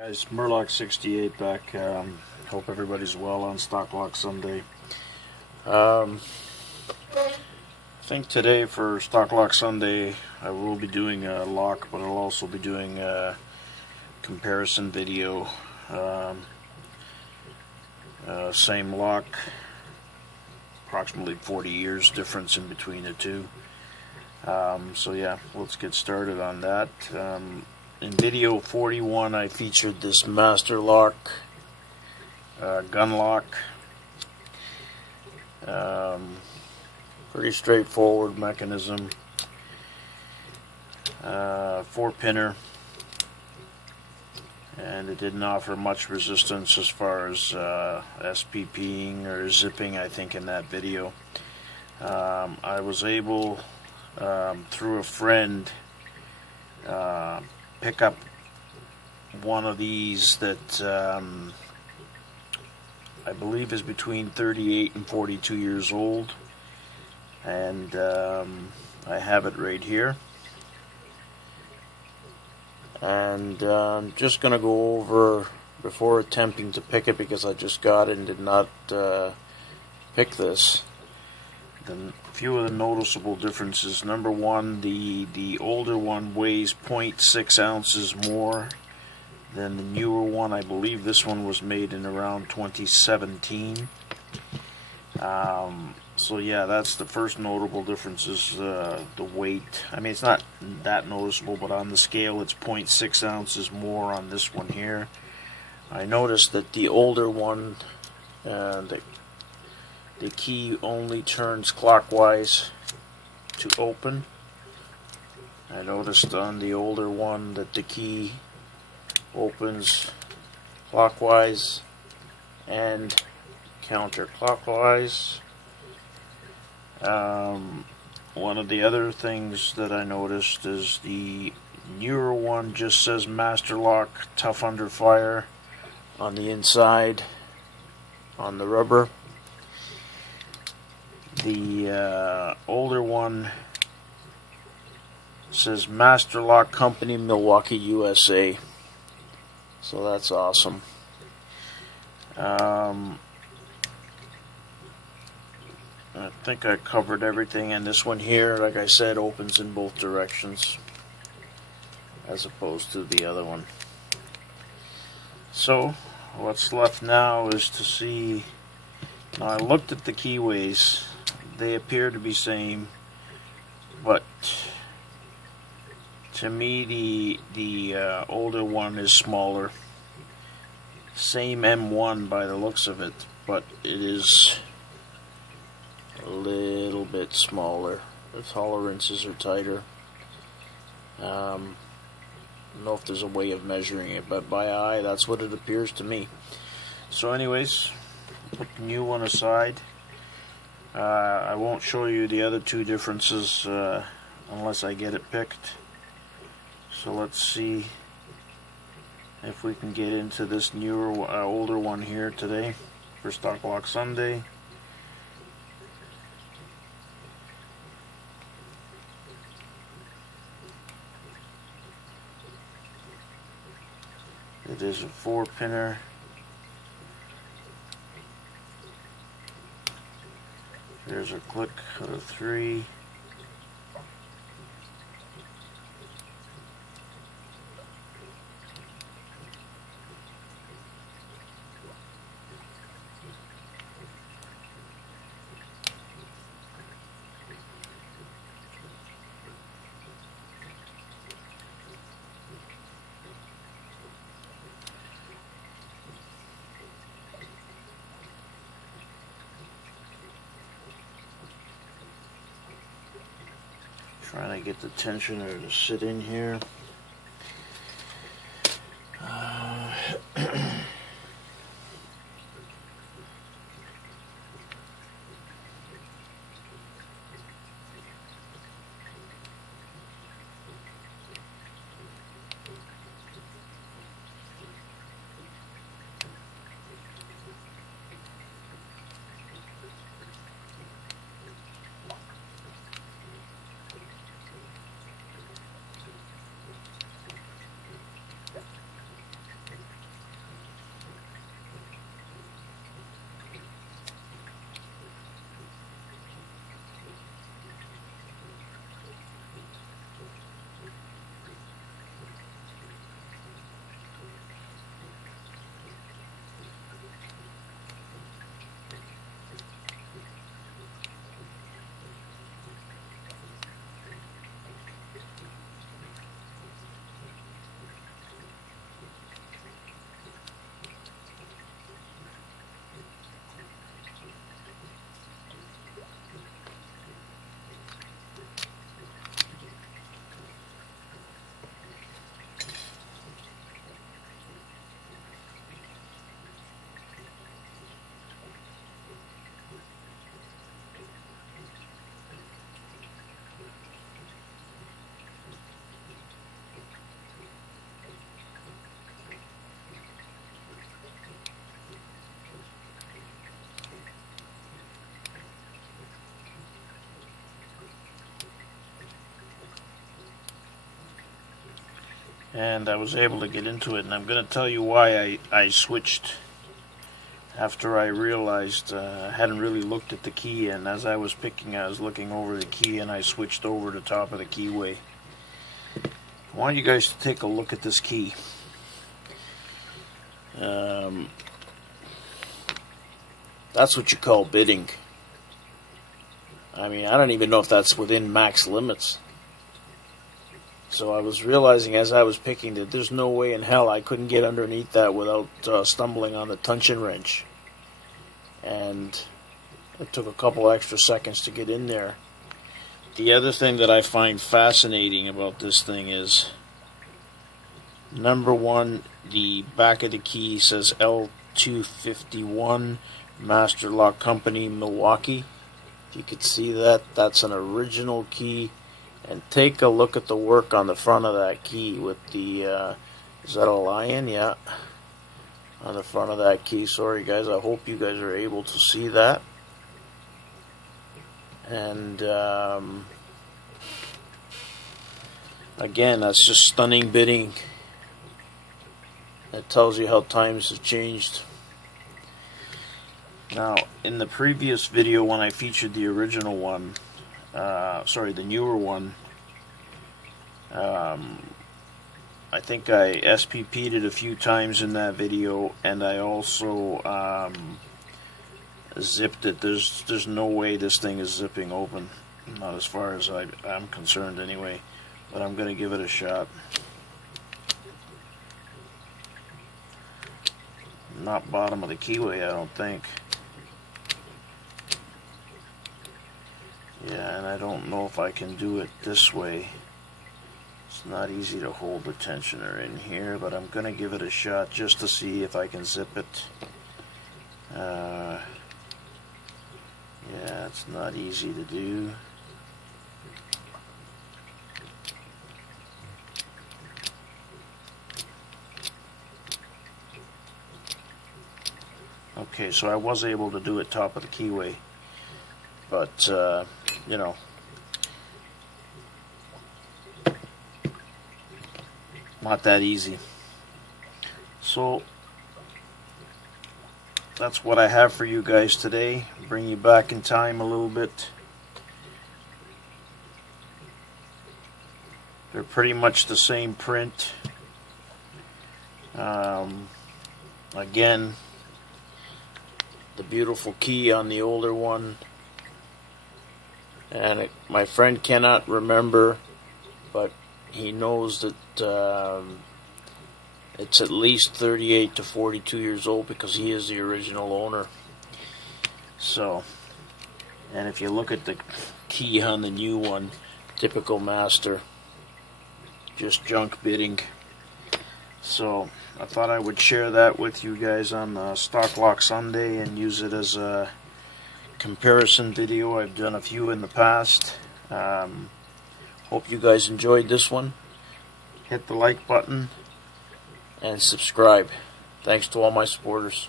Guys, Mur-Lock 68 back. Hope everybody's well on Stock Lock Sunday. I think today for Stock Lock Sunday I will be doing a lock, but I'll also be doing a comparison video. Same lock, approximately 40 years difference in between the two. So yeah, let's get started on that. In video 41 I featured this Mur-Lock Gunlock. Pretty straightforward mechanism. 4-pinner, and it didn't offer much resistance as far as SPPing or zipping, I think, in that video. I was able, through a friend, pick up one of these that I believe is between 38 and 42 years old, and I have it right here, and I'm just gonna go over, before attempting to pick it, because I just got it and did not pick this, then a few of the noticeable differences. Number one, the older one weighs 0.6 ounces more than the newer one. I believe this one was made in around 2017. So yeah, that's the first notable difference, is the weight. I mean, it's not that noticeable, but on the scale it's 0.6 ounces more on this one here. I noticed that the older one, the key only turns clockwise to open. I noticed on the older one that the key opens clockwise and counterclockwise. One of the other things that I noticed is the newer one just says Mur-Lock tough under fire on the inside on the rubber. The older one says Mur-Lock Company, Milwaukee, USA. So that's awesome. I think I covered everything, and this one here, like I said, opens in both directions as opposed to the other one. So what's left now is to see. Now, I looked at the keyways. They appear to be same, but to me the older one is smaller. Same M1 by the looks of it, but it is a little bit smaller. The tolerances are tighter. I don't know if there's a way of measuring it, but by eye that's what it appears to me. So anyways, put the new one aside. I won't show you the other two differences unless I get it picked. So let's see if we can get into this newer, older one here today for Stock Lock Sunday. It is a 4-pinner. There's a click of 3. Trying to get the tensioner to sit in here. and I was able to get into it, and I'm going to tell you why I switched after I realized I hadn't really looked at the key, and as I was picking, I was looking over the key, and I switched over to top of the KEYWAY. I want you guys to take a look at this key. That's what you call bidding. I mean, I don't even know if that's within max limits. So I was realizing as I was picking that there's no way in hell I couldn't get underneath that without stumbling on the tension wrench. And it took a couple extra seconds to get in there. The other thing that I find fascinating about this thing is, number one, the back of the key says L251 Mur-Lock Company, Milwaukee. If you could see that, that's an original key. And take a look at the work on the front of that key with the, is that a lion? Yeah. On the front of that key. Sorry guys, I hope you guys are able to see that. And again, that's just stunning bidding. It tells you how times have changed. Now, in the previous video when I featured the original one, the newer one, I think I SPP'd it a few times in that video, and I also zipped it. There's no way this thing is zipping open, not as far as I'm concerned anyway, but I'm gonna give it a shot. Not bottom of the KEYWAY, I don't think. Yeah, and I don't know if I can do it this way. It's not easy to hold the tensioner in here, but I'm going to give it a shot just to see if I can zip it. Yeah, it's not easy to do. Okay, so I was able to do it top of the KEYWAY, but you know, not that easy. So that's what I have for you guys today. Bring you back in time a little bit. They're pretty much the same print. Again, the beautiful key on the older one, and my friend cannot remember, but he knows that it's at least 38 to 42 years old because he is the original owner. So, and if you look at the key on the new one, typical master, just junk bidding. So I thought I would share that with you guys on Stock Lock Sunday and use it as a comparison video. I've done a few in the past. Hope you guys enjoyed this one. Hit the like button and subscribe. Thanks to all my supporters.